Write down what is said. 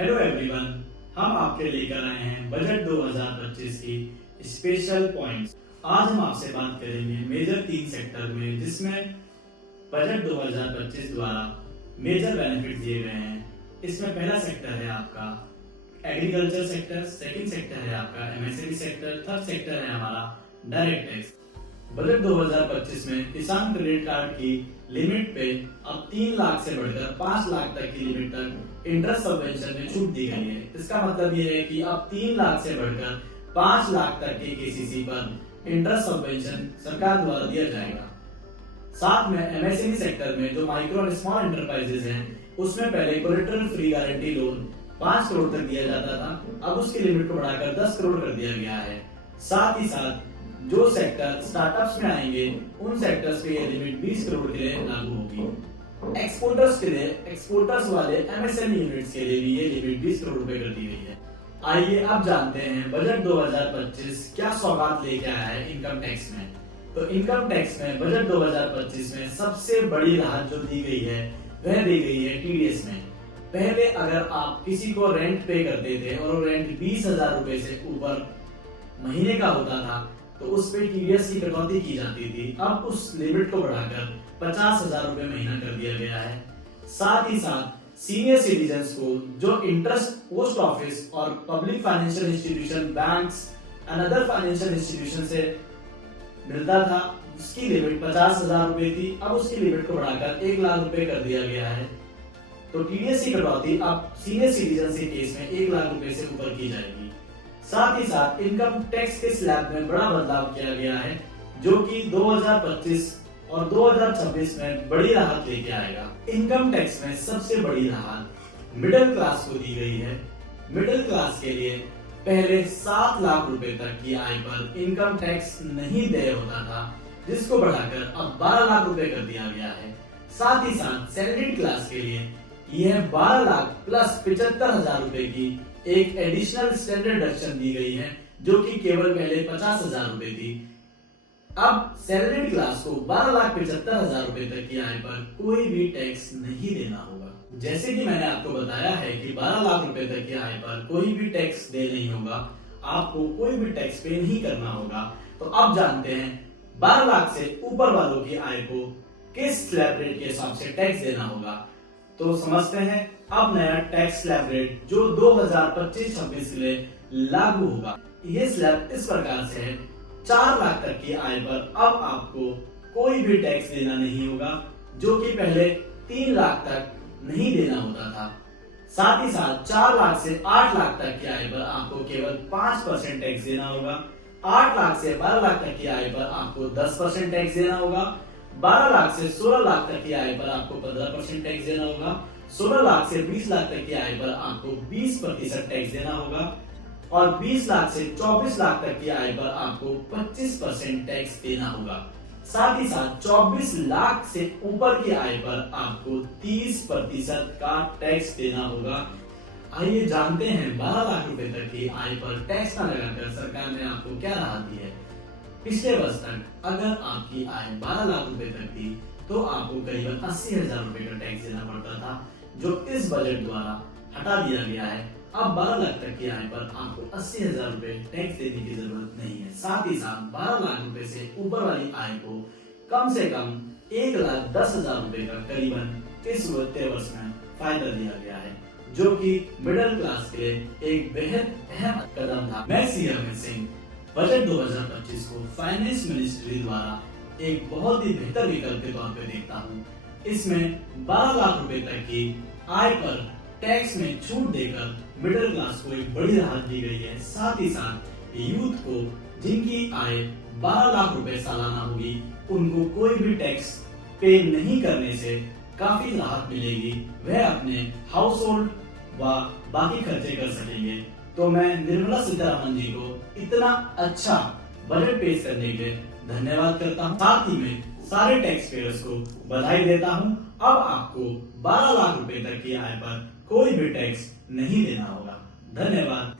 Hello everyone, हम आपके लेकर आए हैं बजट 2025 की स्पेशल पॉइंट्स। आज हम आपसे बात करेंगे मेजर 3 सेक्टर में जिसमें बजट 2025 द्वारा मेजर बेनिफिट दिए गए हैं। इसमें पहला सेक्टर है आपका एग्रीकल्चर सेक्टर, सेकंड सेक्टर है आपका एमएसएमई सेक्टर, थर्ड सेक्टर है हमारा डायरेक्ट टैक्स। बजट 2025 में किसान क्रेडिट कार्ड की लिमिट पे अब 3 लाख से बढ़कर 5 लाख तक की लिमिट तक इंटरेस्ट सबवेंशन में छूट दी गई है। इसका मतलब ये है कि अब 3 लाख से बढ़कर 5 लाख तक के केसीसी पर इंटरेस्ट सबवेंशन सरकार द्वारा दिया जाएगा। साथ में एमएसएमई सेक्टर में जो माइक्रो एंड स्मॉल एंटरप्राइजेस हैं, उसमें पहले collateral free guarantee loan 5 crore तक दिया जाता था, अब उसकी लिमिट को बढ़ाकर 10 करोड़ कर दिया गया है। साथ ही साथ जो सेक्टर स्टार्टअप्स में आएंगे उन सेक्टर्स पे ये लिमिट 20 करोड़ के लिए लागू होगी। एक्सपोर्टर्स के लिए, एक्सपोर्टर्स वाले एमएसएमई यूनिट्स के लिए भी ये लिमिट 20 करोड़ रुपए कर दी गई है। आइए अब जानते हैं बजट 2025 क्या सौगात लेके आया है इनकम टैक्स में। तो इनकम टैक्स में बजट 2025 में सबसे बड़ी राहत जो दी गई है वह दी गई है टीडीएस में। पहले अगर आप किसी को रेंट पे करते थे और वो रेंट 20,000 रुपए से ऊपर महीने का होता था तो उस पे टीडीएस की कटौती की जाती थी। अब उस लिमिट को बढ़ाकर 50,000 रुपए महीना कर दिया गया है। साथ ही साथ सीनियर सिटीजन्स को जो इंटरेस्ट पोस्ट ऑफिस और public financial institution, banks and other financial institution से मिलता था, उसकी लिमिट 50,000 रुपए थी, अब उसकी लिमिट को बढ़ाकर 1 लाख रुपए कर दिया गया है। तो टीडीएस की कटौती अब सीनियर सिटीजन के केस में 1 लाख रुपए से ऊपर की जाएगी। साथ ही साथ इनकम टैक्स के स्लैब में बड़ा बदलाव किया गया है जो कि 2025 और 2026 में बड़ी राहत लेके आएगा। इनकम टैक्स में सबसे बड़ी राहत मिडिल क्लास को दी गई है। मिडिल क्लास के लिए पहले 7 लाख रुपए तक की आय पर इनकम टैक्स नहीं देय होता था, जिसको बढ़ाकर अब 12 लाख रुपए कर दिया गया है। साथ ही साथ सैलरीड क्लास के लिए यह 12 लाख प्लस 75,000 रुपए की एक एडिशनल स्टैंडर्ड डिडक्शन दी गई है जो कि केवल पहले 50,000 रुपए थी। अब सैलरीड क्लास को 12,75,000 रुपए तक की आय पर कोई भी टैक्स नहीं देना होगा। जैसे कि मैंने आपको बताया है कि 12 लाख रुपए तक की आय पर कोई भी टैक्स दे नहीं होगा, आपको कोई भी टैक्स पे नहीं करना होगा। तो अब जानते हैं 12 लाख से ऊपर वालों की आय को किस स्लैब रेट के हिसाब से टैक्स देना होगा। तो समझते हैं अब नया टैक्स स्लैब रेट जो 2025-26 के लिए लागू होगा। ये स्लैब इस प्रकार से है, 4 लाख तक की आय पर अब आपको कोई भी टैक्स देना नहीं होगा, जो कि पहले 3 लाख तक नहीं देना होता था। साथ ही साथ 4 लाख से 8 लाख तक की आय पर आपको केवल 5% टैक्स देना होगा। 8 लाख से 12 लाख तक की आय पर आपको 10% टैक्स देना होगा। 12 लाख से 16 लाख तक की आय पर आपको 15% टैक्स देना होगा। 16 लाख से 20 लाख तक की आय पर आपको 20% टैक्स देना होगा और 20 लाख से 24 लाख तक की आय पर आपको 25% टैक्स देना होगा। साथ ही साथ 24 लाख से ऊपर की आय पर आपको 30% का टैक्स देना होगा। आइए जानते हैं 12 लाख रुपए तक की आय पर टैक्स न लगाकर सरकार ने आपको क्या राहत दी है। पिछले वर्ष तक अगर आपकी आय 12 लाख रुपए तक थी तो आपको करीबन 80,000 रुपए का टैक्स देना पड़ता था, जो इस बजट द्वारा हटा दिया गया है। अब 12 लाख तक की आय पर आपको 80,000 रुपए टैक्स देने की जरूरत नहीं है। साथ ही साथ 12 लाख रुपए से ऊपर वाली आय को कम से कम 1,10,000 रुपए का करीबन इस वित्तीय वर्ष में फायदा दिया गया है, जो कि मिडिल क्लास के लिए एक बेहद अहम कदम था। मैं सीएम सिंह बजट 2025 को फाइनेंस मिनिस्ट्री द्वारा एक बहुत ही बेहतर विकल्प के तौर पे देखता हूँ। इसमें 12 लाख रुपए तक की आय पर टैक्स में छूट देकर मिडिल क्लास को एक बड़ी राहत दी गई है। साथ ही साथ यूथ को जिनकी आय 12 लाख रुपए सालाना होगी उनको कोई भी टैक्स पे नहीं करने से काफी राहत मिलेगी। वह अपने हाउस होल्ड व बाकी खर्चे कर सकेंगे। तो मैं निर्मला सीतारमण जी को इतना अच्छा बजट पेश करने के लिए धन्यवाद करता हूँ। साथ ही में सारे टैक्स पेयर्स को बधाई देता हूँ। अब आपको 12 लाख रुपए तक की आय पर कोई भी टैक्स नहीं देना होगा। धन्यवाद।